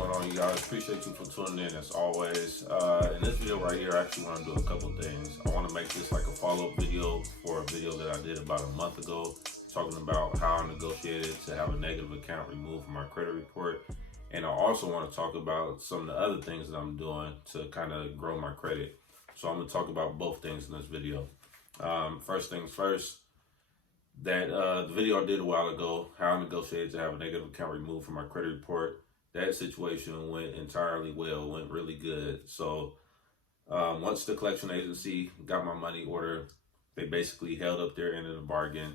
going on, you guys? Appreciate you for tuning in as always. In this video right here, I actually want to do a couple things. I want to make this like a follow-up video for a video that I did about a month ago, talking about how I negotiated to have a negative account removed from my credit report. And I also want to talk about some of the other things that I'm doing to kind of grow my credit. So I'm going to talk about both things in this video. First things first, the video I did a while ago, how I negotiated to have a negative account removed from my credit report. That situation went entirely well, went really good. So once the collection agency got my money order, they basically held up their end of the bargain.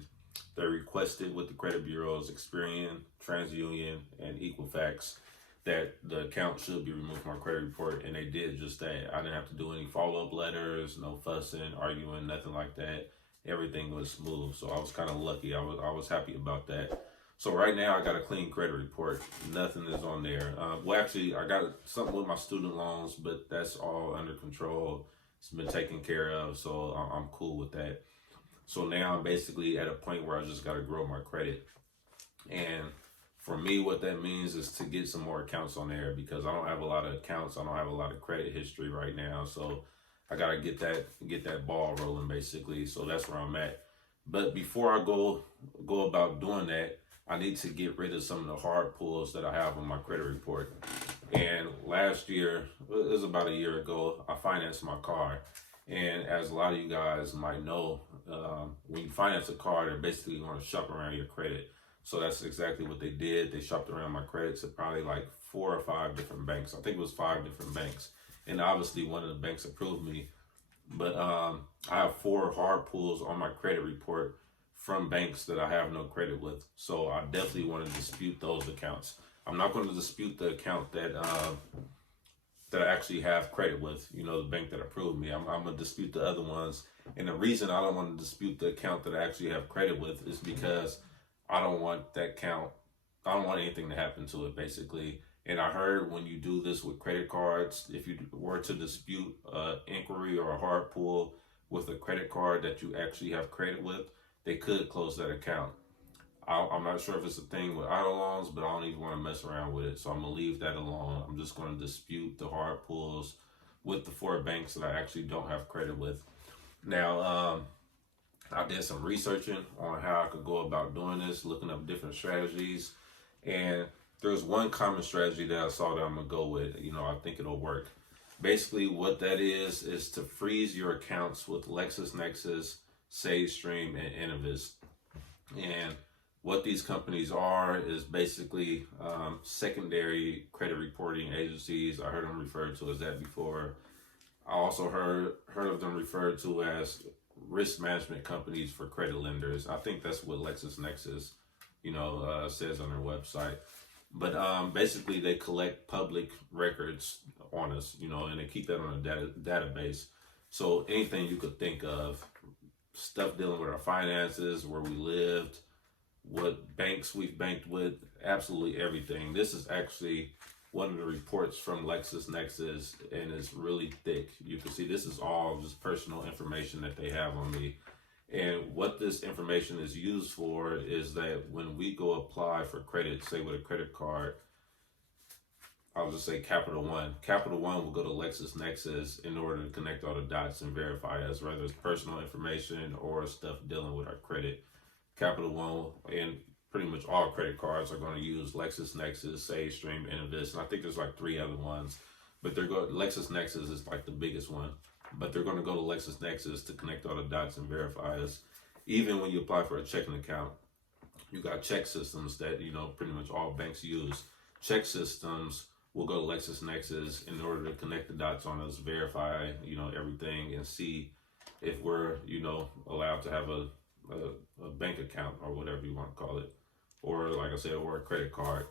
They requested with the credit bureaus, Experian, TransUnion, and Equifax, that the account should be removed from my credit report, and they did just that. I didn't have to do any follow-up letters, no fussing, arguing, nothing like that. Everything was smooth, so I was kind of lucky. I was happy about that. So right now I got a clean credit report. Nothing is on there. Well, actually, I got something with my student loans, but that's all under control. It's been taken care of, so I'm cool with that. So now I'm basically at a point where I just got to grow my credit. And for me, what that means is to get some more accounts on there, because I don't have a lot of accounts. I don't have a lot of credit history right now. So I got to get that ball rolling, basically. So that's where I'm at. But before I go about doing that, I need to get rid of some of the hard pulls that I have on my credit report. And last year, it was about a year ago, I financed my car. And as a lot of you guys might know, when you finance a car, they're basically going to shop around your credit. So that's exactly what they did. They shopped around my credit to probably like 4 or 5 different banks. I think it was 5 different banks. And obviously one of the banks approved me. But I have 4 hard pulls on my credit report from banks that I have no credit with. So I definitely want to dispute those accounts. I'm not going to dispute the account that I actually have credit with, the bank that approved me. I'm going to dispute the other ones. And the reason I don't want to dispute the account that I actually have credit with is because I don't want that account, I don't want anything to happen to it, basically. And I heard when you do this with credit cards, if you were to dispute an inquiry or a hard pull with a credit card that you actually have credit with, they could close that account. I'm not sure if it's a thing with auto loans, but I don't even want to mess around with it. So I'm going to leave that alone. I'm just going to dispute the hard pulls with the 4 banks that I actually don't have credit with. Now, I did some researching on how I could go about doing this, looking up different strategies. And there's one common strategy that I saw that I'm going to go with. I think it'll work. Basically, what that is to freeze your accounts with LexisNexis, SageStream, and Innovis. And what these companies are is basically secondary credit reporting agencies. I heard them referred to as that before. I also heard of them referred to as risk management companies for credit lenders. I think that's what LexisNexis, says on their website. But basically, they collect public records on us, and they keep that on a database. So anything you could think of, stuff dealing with our finances, where we lived, what banks we've banked with, absolutely everything. This is actually one of the reports from LexisNexis, and it's really thick. You can see this is all just personal information that they have on me. And what this information is used for is that when we go apply for credit, say with a credit card, I'll just say Capital One. Capital One will go to LexisNexis in order to connect all the dots and verify us, whether it's personal information or stuff dealing with our credit. Capital One and pretty much all credit cards are going to use LexisNexis, SageStream, Innovis, and I think there's like 3 other ones. But LexisNexis is like the biggest one. But they're going to go to LexisNexis to connect all the dots and verify us. Even when you apply for a checking account, you got check systems that pretty much all banks use. Check systems will go to LexisNexis in order to connect the dots on us, verify, everything, and see if we're, allowed to have a bank account or whatever you want to call it, or like I said, or a credit card.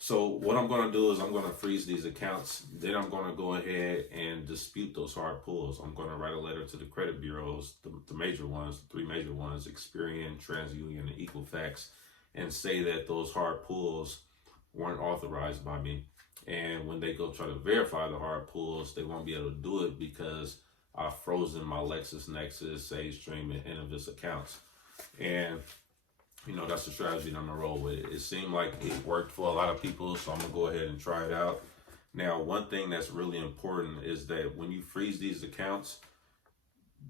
So what I'm going to do is I'm going to freeze these accounts. Then I'm going to go ahead and dispute those hard pulls. I'm going to write a letter to the credit bureaus, the major ones, the 3 major ones, Experian, TransUnion, and Equifax, and say that those hard pulls weren't authorized by me. And when they go try to verify the hard pulls, they won't be able to do it because I've frozen my LexisNexis, SageStream, and Innovis accounts. And you know, that's the strategy that I'm gonna roll with. It seemed like it worked for a lot of people, so I'm gonna go ahead and try it out. Now, one thing that's really important is that when you freeze these accounts,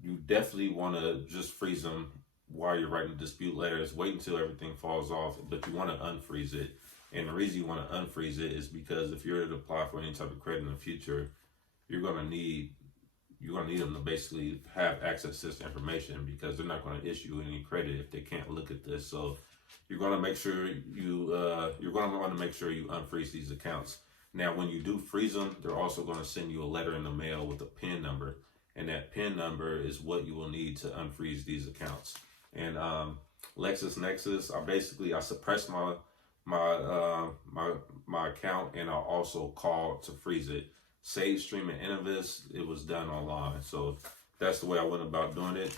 you definitely want to just freeze them while you're writing dispute letters. Wait until everything falls off, but you want to unfreeze it. And the reason you want to unfreeze it is because if you're to apply for any type of credit in the future, you're gonna need them to basically have access to this information, because they're not going to issue any credit if they can't look at this. So you're going to make sure you're going to want to make sure you unfreeze these accounts. Now, when you do freeze them, they're also going to send you a letter in the mail with a PIN number, and that PIN number is what you will need to unfreeze these accounts. And LexisNexis, I suppressed my account, and I also called to freeze it. SageStream and Innovis, it was done online. So that's the way I went about doing it.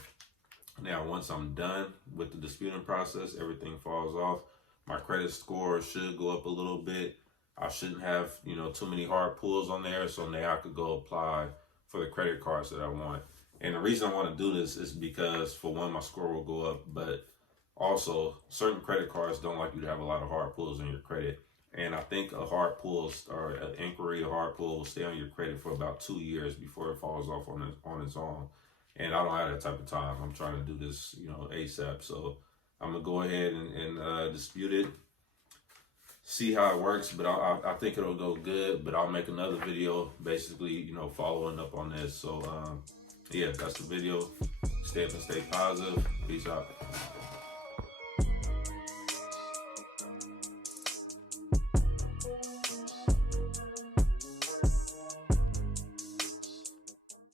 Now, once I'm done with the disputing process, everything falls off. My credit score should go up a little bit. I shouldn't have, you know, too many hard pulls on there, so now I could go apply for the credit cards that I want. And the reason I want to do this is because, for one, my score will go up, but also certain credit cards don't like you to have a lot of hard pulls on your credit. And I think a hard pull or an inquiry, a hard pull will stay on your credit for about 2 years before it falls off on its own. And I don't have that type of time. I'm trying to do this, you know, ASAP. So I'm gonna go ahead and dispute it, see how it works. But I think it'll go good. But I'll make another video, basically, you know, following up on this. So yeah, that's the video. Stay up and stay positive. Peace out.